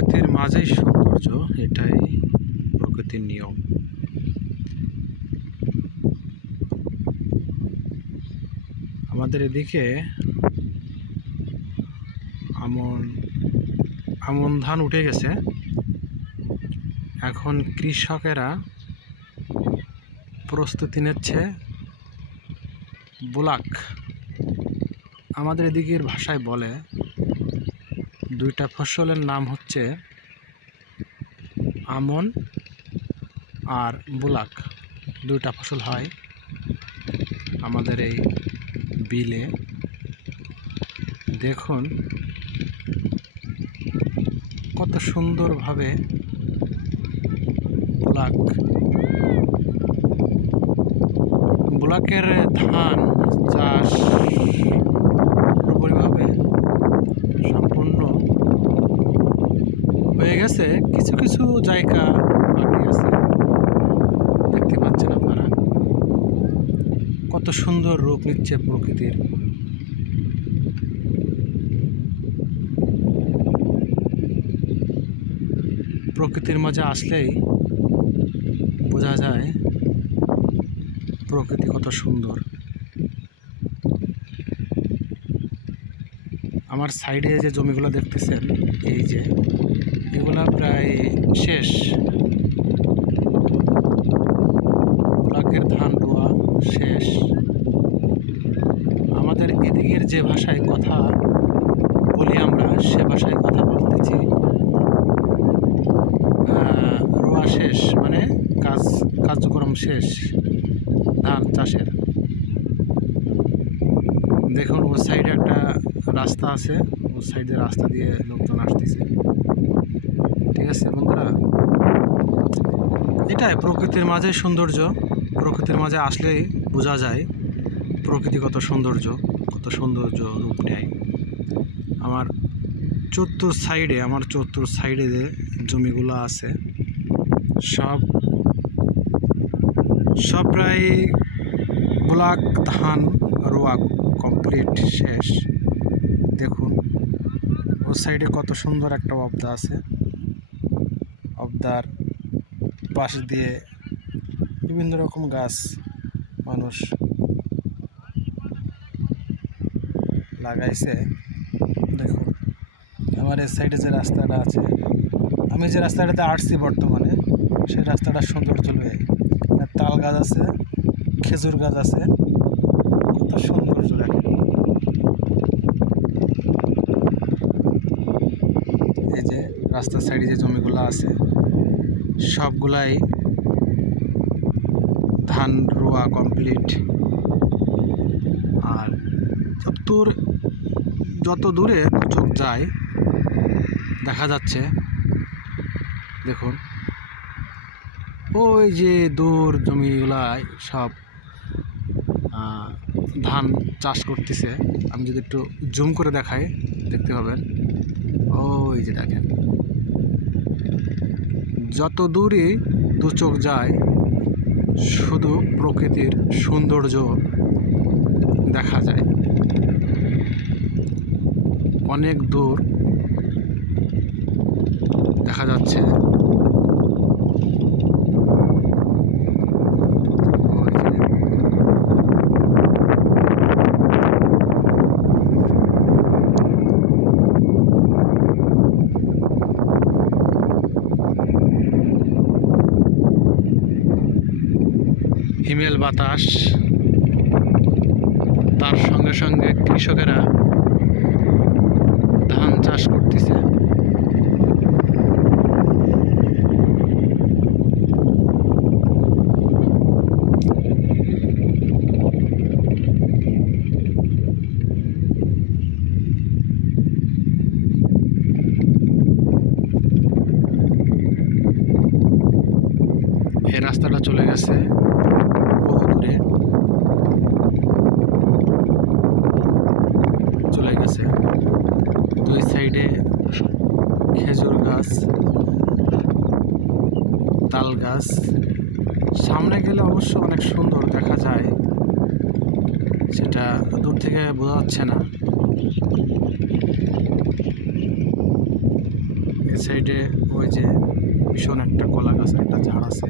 প্রকৃতির মাঝেই সৌন্দর্য, এটাই প্রকৃতির নিয়ম। আমাদের এদিকে আমন ধান উঠে গেছে। এখন কৃষকেরা প্রস্তুতি নিচ্ছে বুলাক। আমাদের এদিকের ভাষায় বলে, দুইটা ফসলের নাম হচ্ছে আমন আর বুলাক। দুইটা ফসল হয় আমাদের এই বিলে। দেখুন কত সুন্দরভাবে বুলাকের ধান চাষ পুরোপুরিভাবে সম্পূর্ণ হয়ে গেছে। কিছু কিছু জায়গা বাকি আছে, দেখতে পাচ্ছেন আপনারা কত সুন্দর রূপ নিচ্ছে প্রকৃতির। প্রকৃতির মাঝে আসলেই বোঝা যায় প্রকৃতি কত সুন্দর। আমার সাইডে যে জমিগুলো দেখতেছেন, এই যে এগুলা প্রায় শেষ। বুলাকের ধান রোয়া শেষ। আমাদের এদিকের যে ভাষায় কথা বলি আমরা, সে ভাষায় কথা বলতেছি রোয়া শেষ, মানে কার্যক্রম শেষ ধান চাষের। দেখুন ওর সাইডে একটা রাস্তা আছে, ওর সাইডে রাস্তা দিয়ে লোকজন আসতেছে। ঠিক আছে বন্ধুরা, এটাই প্রকৃতির মাঝে সৌন্দর্য। প্রকৃতির মাঝে আসলেই বোঝা যায় প্রকৃতি কত সৌন্দর্য রূপ নেয়। আমার চতুর সাইডে যে জমিগুলো আছে সব প্রায় বুলাক ধান রোয়া কমপ্লিট শেষ। দেখুন ওর সাইডে কত সুন্দর একটা অবদা আছে। অবদার পাশ দিয়ে বিভিন্ন রকম গাছ মানুষ লাগাইছে। দেখুন আমার এই সাইডে যে রাস্তাটা আছে, আমি যে রাস্তাটাতে আসছি বর্তমানে, সেই রাস্তাটার সৌন্দর্য লয়ে তাল গাছ আছে, খেজুর গাছ আছে, কত সৌন্দর্য দেখেন। এই যে রাস্তার সাইডে যে জমিগুলো আছে সবগুলাই ধান রোয়া কমপ্লিট। আর যত দূরে চোখ যায় দেখা যাচ্ছে, দেখুন ওই যে দূর জমিগুলায় সব ধান চাষ করতেছে। আমি যদি একটু জুম করে দেখাই দেখতে পাবেন, ওই যে দেখেন যত দূরে দু চোখ যায় শুধু প্রকৃতির সৌন্দর্য দেখা যায়। অনেক দূর দেখা যাচ্ছে হিমেল বাতাস, তার সঙ্গে সঙ্গে কৃষকেরা ধান চাষ করতেছে। এই রাস্তাটা চলে গেছে বহু দূরে, চলে গেছে। দুই সাইডে খেজুর গাছ, তাল গাছ। সামনে গেলে অবশ্য অনেক সুন্দর দেখা যায়, সেটা দূর থেকে বোঝা যাচ্ছে না। এই সাইডে ওই যে ভীষণ একটা কলা গাছের একটা ঝাড় আছে।